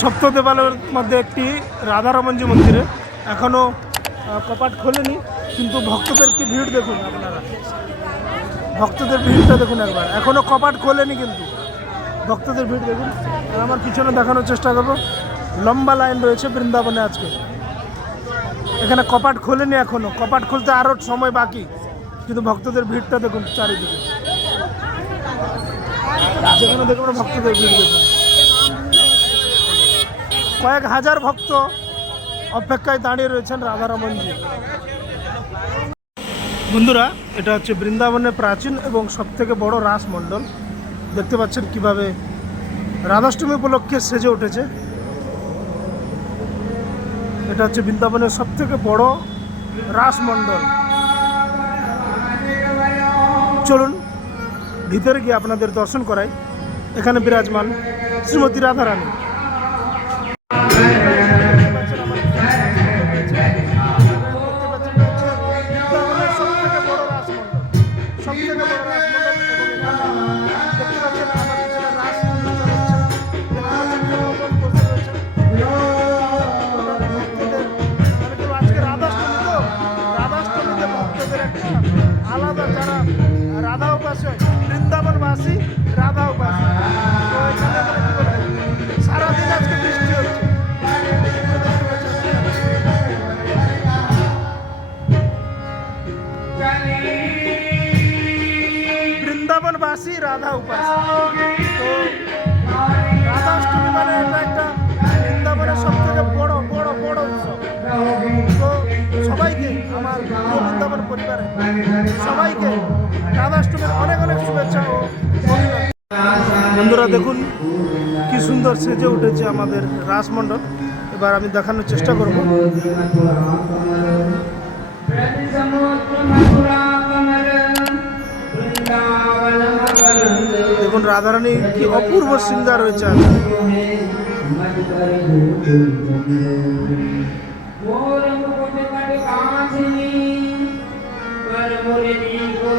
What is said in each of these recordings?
সপ্ত দেবালয়ের মধ্যে একটি রাধারমনজি মন্দিরে। এখনও কপাট খোলেনি, কিন্তু ভক্তদের কি ভিড় দেখুন আপনারা? ভক্তদের ভিড়টা দেখুন একবার। এখনও কপাট খোলেনি কিন্তু। ভক্তদের ভিড় দেখুন। আর আমার পিছনে দেখানোর চেষ্টা করব। লম্বা লাইন রয়েছে বৃন্দাবনে আজকে। এখানে কপাট খোলেনি এখনও কপাট খুলতে আরও সময় বাকি। কিন্তু ভক্তদের ভিড়টা দেখুন চারিদিকে। যেখানে দেখবেন ভক্তদের ভিড় দেখুন। কয়েক হাজার ভক্ত অপেক্ষায় দাঁড়িয়ে রয়েছেন রাধারমনজি বন্ধুরা, এটা হচ্ছে বৃন্দাবনের প্রাচীন এবং সবথেকে বড় রাস মণ্ডল দেখতে পাচ্ছেন কীভাবে রাধাষ্টমী উপলক্ষে সেজে উঠেছে। এটা হচ্ছে বৃন্দাবনের সবথেকে বড় রাস মণ্ডল চলুন, ভিতরে গিয়ে আপনাদের দর্শন করাই। এখানে বিরাজমান শ্রীমতী রাধারানী। Amen. দেখুন, কি সুন্দর সেজে উঠেছে আমাদের রাসমণ্ডল এবার আমি দেখানোর চেষ্টা করব। দেখুন, রাধারানী কি অপূর্ব সিঙ্গার রয়েছে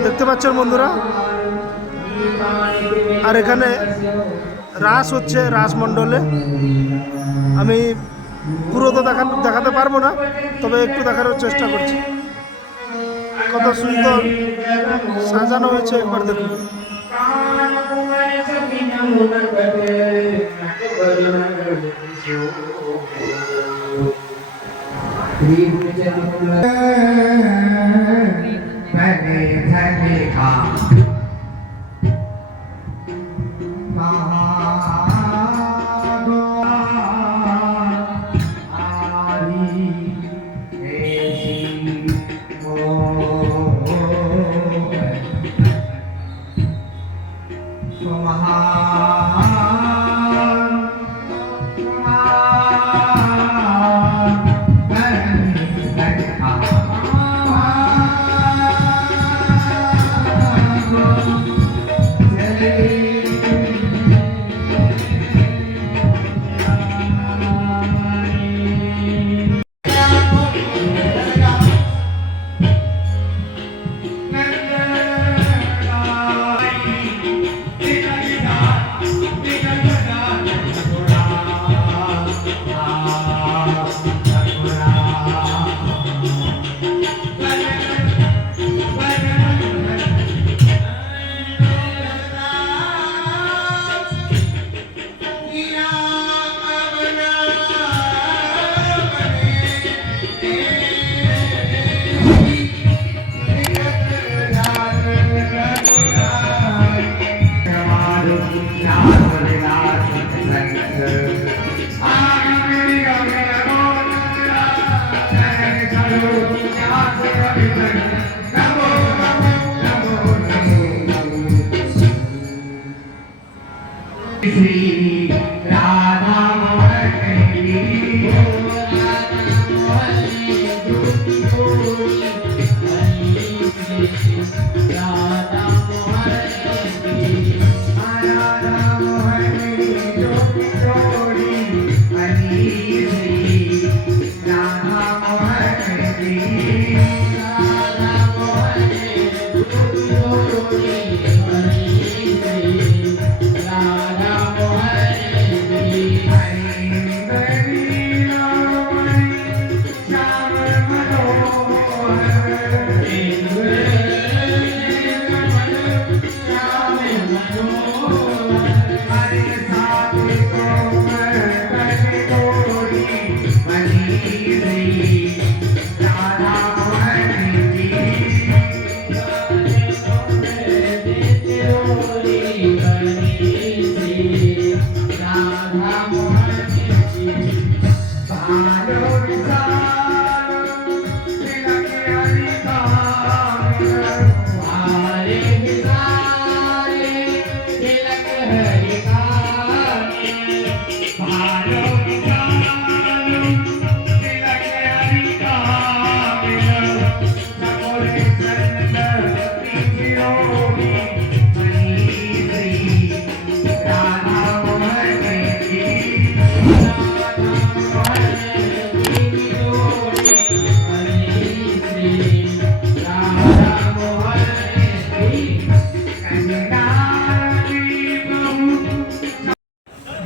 দেখতে পাচ্ছেন বন্ধুরা আর এখানে রাস হচ্ছে রাসমণ্ডলে। আমি পুরো তো দেখা দেখাতে পারব না, তবে একটু দেখানোর চেষ্টা করছি। কত সুন্দর সাজানো হয়েছে, একবার দেখুন। भले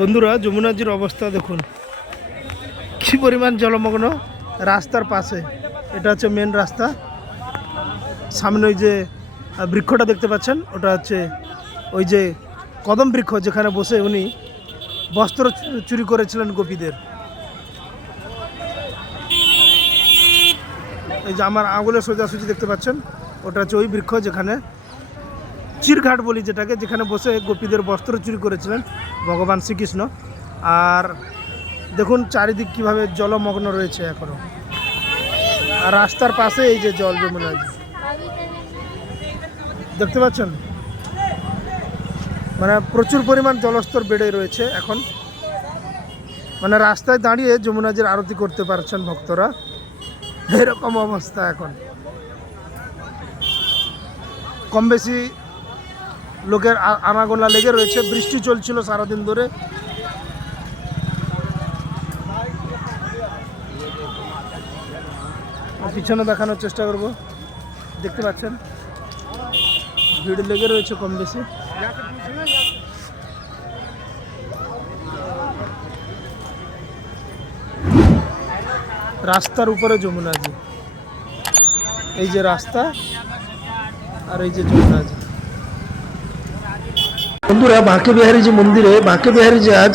বন্ধুরা, যমুনাজির অবস্থা দেখুন। কি পরিমাণ জলমগ্ন রাস্তার পাশে। এটা হচ্ছে মেন রাস্তা। সামনে ওই যে বৃক্ষটা দেখতে পাচ্ছেন, ওটা হচ্ছে ওই যে কদম বৃক্ষ যেখানে বসে উনি বস্ত্র চুরি করেছিলেন গোপীদের। এই যে আমার আঙুলের সোজাসুজি দেখতে পাচ্ছেন, ওটা হচ্ছে ওই বৃক্ষ যেখানে চিরঘাট বলি যেটাকে, যেখানে বসে গোপীদের বস্ত্র চুরি করেছিলেন ভগবান শ্রীকৃষ্ণ। আর দেখুন চারিদিক কীভাবে জলমগ্ন রয়েছে এখনও আর রাস্তার পাশে এই যে জল যমুনা। দেখতে পাচ্ছেন? মানে প্রচুর পরিমাণ জলস্তর বেড়ে রয়েছে এখন। মানে রাস্তায় দাঁড়িয়ে যমুনাজির আরতি করতে পারছেন ভক্তরা। এরকম অবস্থা এখন। কম বেশি লোকের আনাগোনা লেগে রয়েছে। বৃষ্টি চলছিল সারাদিন ধরে। পিছনে দেখানোর চেষ্টা করব। দেখতে পাচ্ছেন? ভিড় লেগে রয়েছে কম বেশি। রাস্তার উপরে যমুনাজি এই যে রাস্তা আর এই যে যমুনাজি বন্ধুরা বাঁকে বিহারীজি মন্দিরে বাঁকে বিহারীজি আজ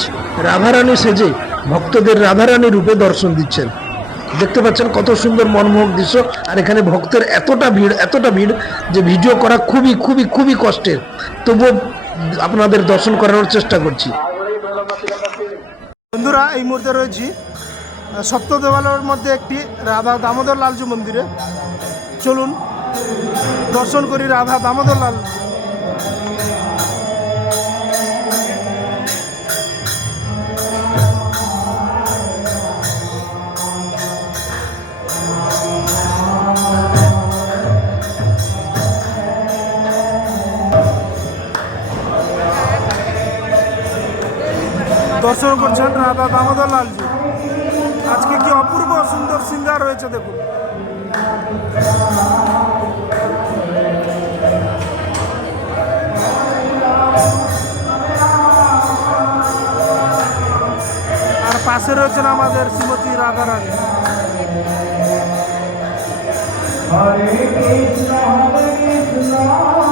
রাধারানী সেজে ভক্তদের রাধারানী রূপে দর্শন দিচ্ছেন। দেখতে পাচ্ছেন কত সুন্দর মনমোহক দৃশ্য আর এখানে ভক্তের এতটা ভিড় এতটা ভিড় যে ভিডিও করা খুবই খুবই খুবই কষ্টের। তবুও আপনাদের দর্শন করানোর চেষ্টা করছি। বন্ধুরা এই মুহূর্তে রয়েছি আহ, সপ্ত দেবালয়ের মধ্যে একটি রাধা দামোদর লালজু মন্দিরে। চলুন দর্শন করি রাধা দামোদর লাল দর্শন করছেন রাধা দামোদর লালজি। আজকে কি অপূর্ব সুন্দর সিঙ্গার রয়েছে দেখুন। আর পাশে রয়েছেন আমাদের শ্রীমতী রাধারানী বন্ধুরা আজ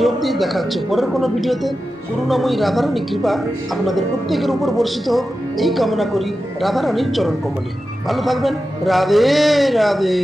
এই অবধি দেখা হচ্ছে পরের কোনো ভিডিওতে করুণাময়ী রাধারানী কৃপা আপনাদের প্রত্যেকের উপর বর্ষিত হোক। এই কামনা করি রাধারানীর চরণ কমলে ভালো থাকবেন। রাধে রাধে।